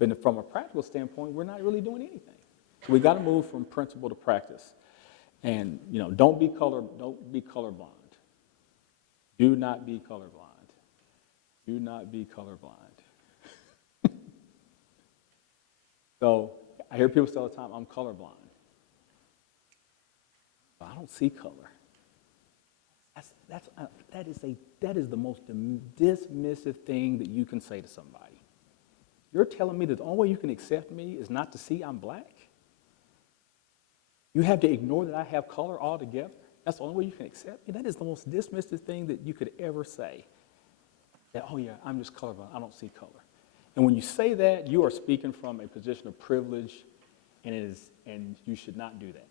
But from a practical standpoint, we're not really doing anything. So we got to move from principle to practice. And, don't be colorblind. Do not be colorblind. Do not be colorblind. So I hear people say all the time, I'm colorblind. I don't see color. That is the most dismissive thing that you can say to somebody. You're telling me that the only way you can accept me is not to see I'm black? You have to ignore that I have color altogether? That's the only way you can accept me? That is the most dismissive thing that you could ever say. That, oh yeah, I'm just colorblind, I don't see color. And when you say that, you are speaking from a position of privilege, and you should not do that.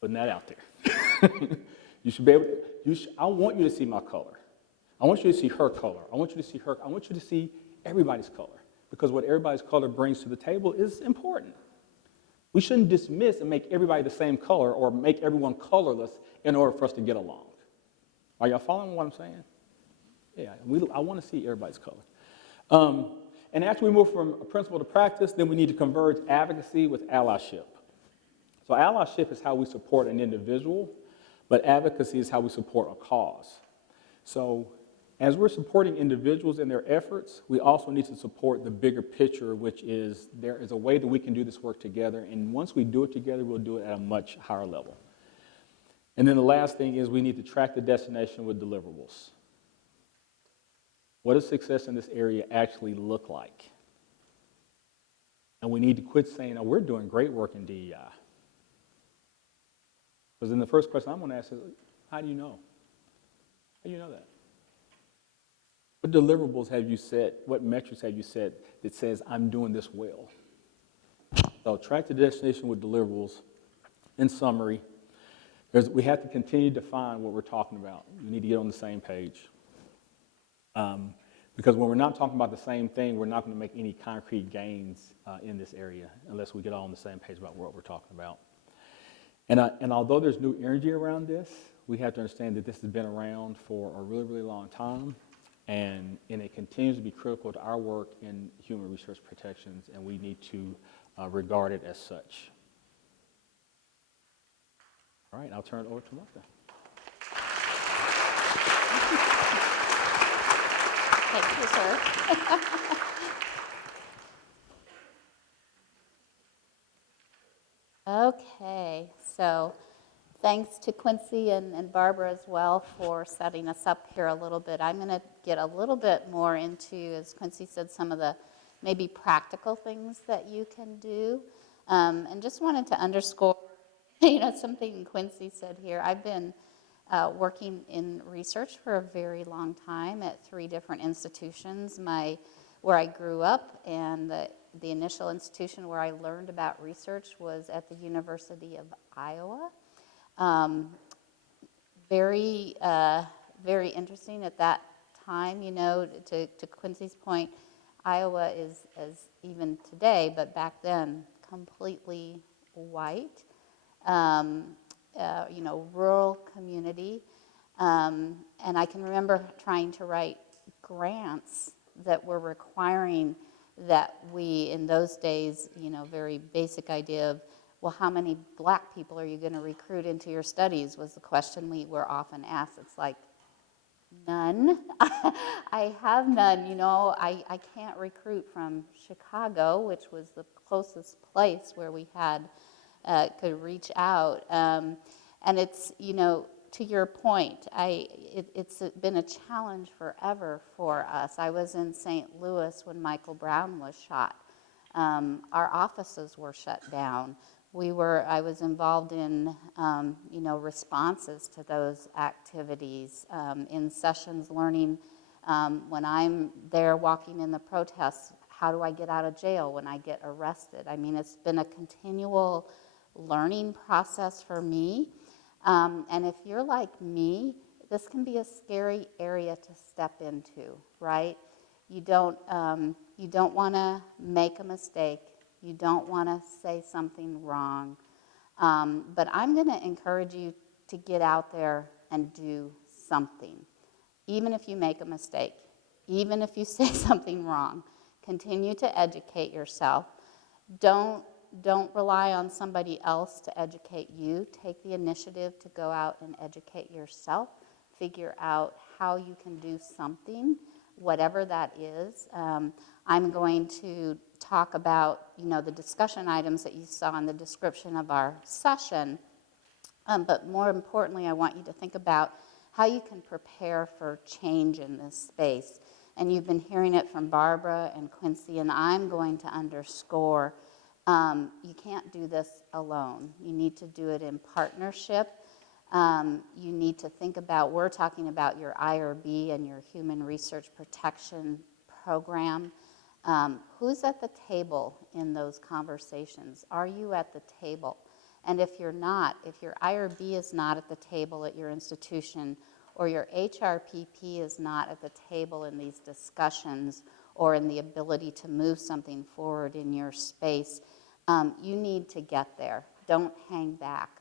Putting that out there. You should be able to, I want you to see my color. I want you to see her color. I want you to see everybody's color, because what everybody's color brings to the table is important. We shouldn't dismiss and make everybody the same color or make everyone colorless in order for us to get along. Are y'all following what I'm saying? Yeah, I want to see everybody's color. And after we move from principle to practice, then we need to converge advocacy with allyship. So allyship is how we support an individual, but advocacy is how we support a cause. So as we're supporting individuals in their efforts, we also need to support the bigger picture, which is there is a way that we can do this work together, and once we do it together, we'll do it at a much higher level. And then the last thing is we need to track the destination with deliverables. What does success in this area actually look like? And we need to quit saying, oh, we're doing great work in DEI. Because then the first question I'm going to ask is, how do you know? How do you know that? What deliverables have you set, what metrics have you set that says I'm doing this well? So track the destination with deliverables. In summary, we have to continue to define what we're talking about. We need to get on the same page. Because when we're not talking about the same thing, we're not going to make any concrete gains in this area unless we get all on the same page about what we're talking about. And although there's new energy around this, we have to understand that this has been around for a really, really long time, and it continues to be critical to our work in human resource protections, and we need to regard it as such. All right, I'll turn it over to Martha. Thank you, sir. Okay, so thanks to Quincy and Barbara as well for setting us up here a little bit. I'm going to get a little bit more into, as Quincy said, some of the maybe practical things that you can do. And just wanted to underscore, something Quincy said here. I've been working in research for a very long time at 3 different institutions. Where I grew up, and the initial institution where I learned about research was at the University of Iowa. Very interesting at that time, to Quincy's point, Iowa is, as even today, but back then, completely white, rural community. And I can remember trying to write grants that were requiring that we, in those days, very basic idea of, well, how many black people are you going to recruit into your studies was the question we were often asked. It's like, none. I have none. I can't recruit from Chicago, which was the closest place where we had could reach out. And it's, to your point, it's been a challenge forever for us. I was in St. Louis when Michael Brown was shot. Our offices were shut down. I was involved in, responses to those activities, in sessions learning when I'm there walking in the protests, how do I get out of jail when I get arrested? I mean, it's been a continual learning process for me. And if you're like me, this can be a scary area to step into, right? You don't want to make a mistake. You don't want to say something wrong. But I'm going to encourage you to get out there and do something, even if you make a mistake, even if you say something wrong, Continue to educate yourself. Don't rely on somebody else to educate you. Take the initiative to go out and educate yourself. Figure out how you can do something, whatever that is. I'm going to talk about, the discussion items that you saw in the description of our session. But more importantly, I want you to think about how you can prepare for change in this space. And you've been hearing it from Barbara and Quincy, and I'm going to underscore, you can't do this alone. You need to do it in partnership. You need to think about, we're talking about your IRB and your Human Research Protection Program. Who's at the table in those conversations? Are you at the table? And if you're not, if your IRB is not at the table at your institution, or your HRPP is not at the table in these discussions or in the ability to move something forward in your space, you need to get there. Don't hang back.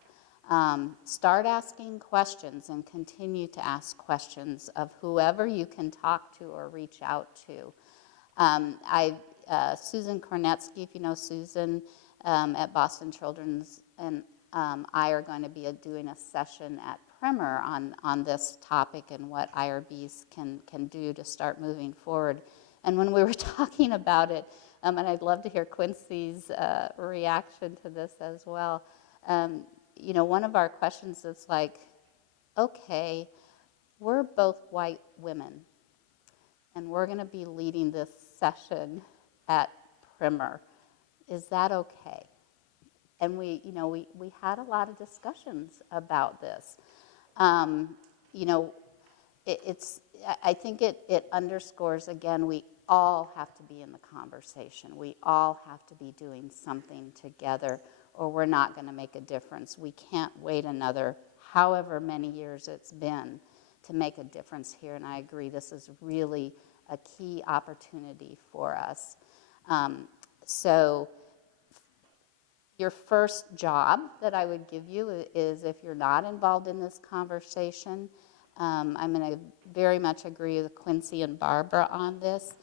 Start asking questions and continue to ask questions of whoever you can talk to or reach out to. Susan Kornetsky, if you know Susan, at Boston Children's, and I are going to be doing a session at Primer on this topic and what IRBs can do to start moving forward. And when we were talking about it, and I'd love to hear Quincy's reaction to this as well, one of our questions is like, okay, we're both white women, and we're going to be leading this session at Primer. Is that okay? And we had a lot of discussions about this. I think it underscores, again, we all have to be in the conversation. We all have to be doing something together, or we're not going to make a difference. We can't wait another however many years it's been to make a difference here, and I agree, this is really a key opportunity for us. So your first job that I would give you is, if you're not involved in this conversation, I'm going to very much agree with Quincy and Barbara on this.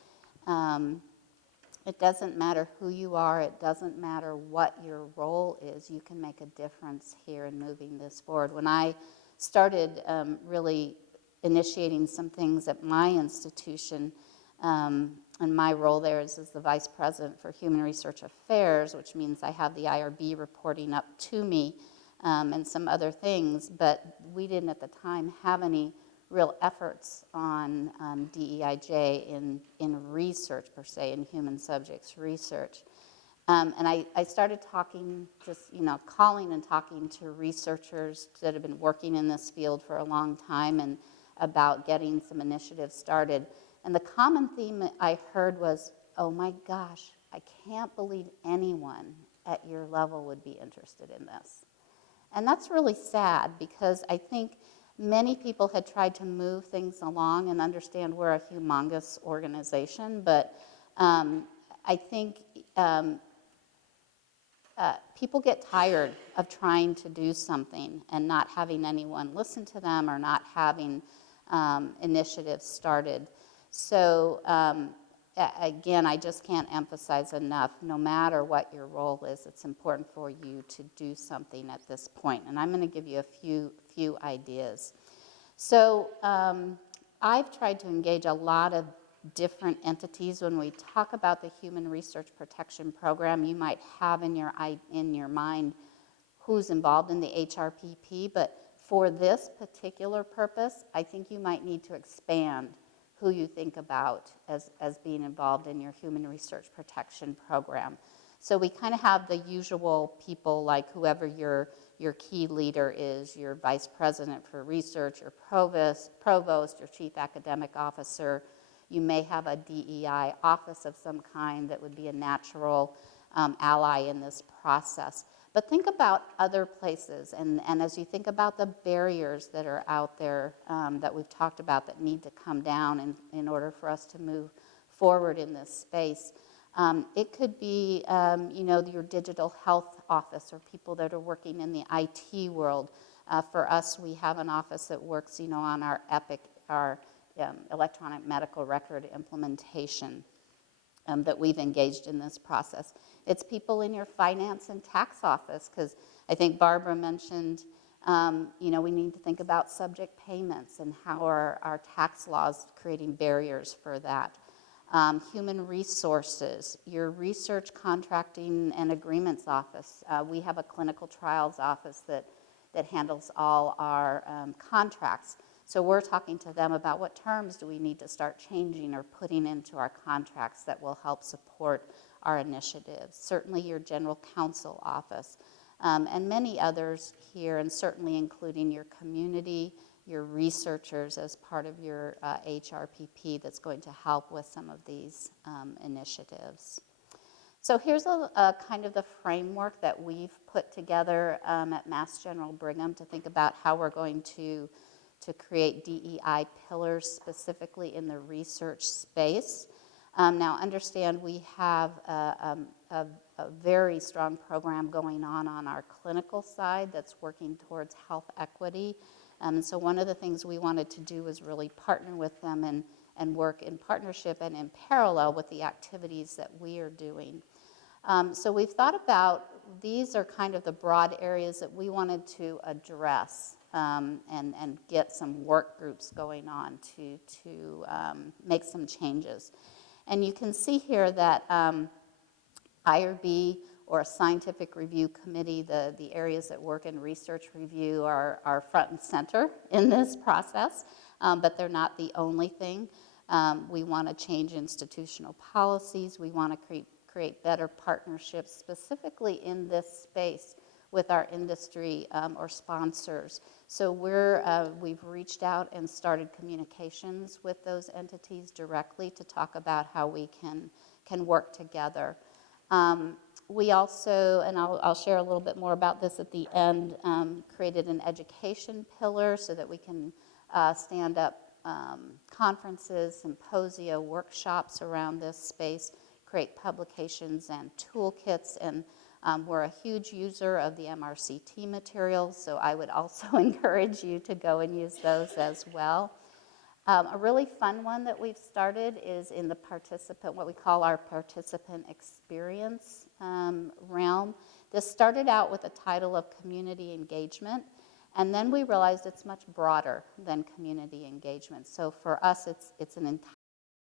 It doesn't matter who you are. It doesn't matter what your role is. You can make a difference here in moving this forward. When I started really initiating some things at my institution, and my role there is as the Vice President for Human Research Affairs, which means I have the IRB reporting up to me and some other things, but we didn't at the time have any real efforts on DEIJ in research per se, in human subjects research. And I started talking, just calling and talking to researchers that have been working in this field for a long time and about getting some initiatives started. And the common theme I heard was, oh my gosh, I can't believe anyone at your level would be interested in this. And that's really sad, because I think many people had tried to move things along and understand we're a humongous organization, but I think people get tired of trying to do something and not having anyone listen to them, or not having initiatives started. So again, I just can't emphasize enough, no matter what your role is, it's important for you to do something at this point. And I'm going to give you a few ideas. So I've tried to engage a lot of different entities. When we talk about the Human Research Protection Program, you might have in your mind who's involved in the HRPP, but for this particular purpose, I think you might need to expand who you think about as being involved in your Human Research Protection Program. So we kind of have the usual people, like whoever your key leader is, your vice president for research, your provost, your chief academic officer. You may have a DEI office of some kind that would be a natural ally in this process. But think about other places, and as you think about the barriers that are out there that we've talked about that need to come down in order for us to move forward in this space, it could be your digital health office, or people that are working in the IT world. For us, we have an office that works on our EPIC, our electronic medical record implementation. that we've engaged in this process. It's people in your finance and tax office, because I think Barbara mentioned, we need to think about subject payments and how our tax laws creating barriers for that. Human resources, your research, contracting, and agreements office. We have a clinical trials office that handles all our contracts. So we're talking to them about what terms do we need to start changing or putting into our contracts that will help support our initiatives. Certainly your general counsel office, and many others here, and certainly including your community, your researchers as part of your HRPP that's going to help with some of these initiatives. So here's a kind of the framework that we've put together at Mass General Brigham to think about how we're going to create DEI pillars specifically in the research space. Now understand we have a very strong program going on our clinical side that's working towards health equity. And so one of the things we wanted to do was really partner with them and work in partnership and in parallel with the activities that we are doing. So we've thought about, these are kind of the broad areas that we wanted to address and get some work groups going on to make some changes. And you can see here that IRB, or a scientific review committee, the areas that work in research review are front and center in this process, but they're not the only thing. We want to change institutional policies. We want to create better partnerships, specifically in this space with our industry or sponsors. So we've reached out and started communications with those entities directly to talk about how we can work together. We also, and I'll share a little bit more about this at the end, created an education pillar so that we can stand up conferences, symposia, workshops around this space, create publications and toolkits, and we're a huge user of the MRCT materials, so I would also encourage you to go and use those as well. A really fun one that we've started is in the participant, what we call our participant experience realm. This started out with a title of community engagement, and then we realized it's much broader than community engagement. So for us, it's an entire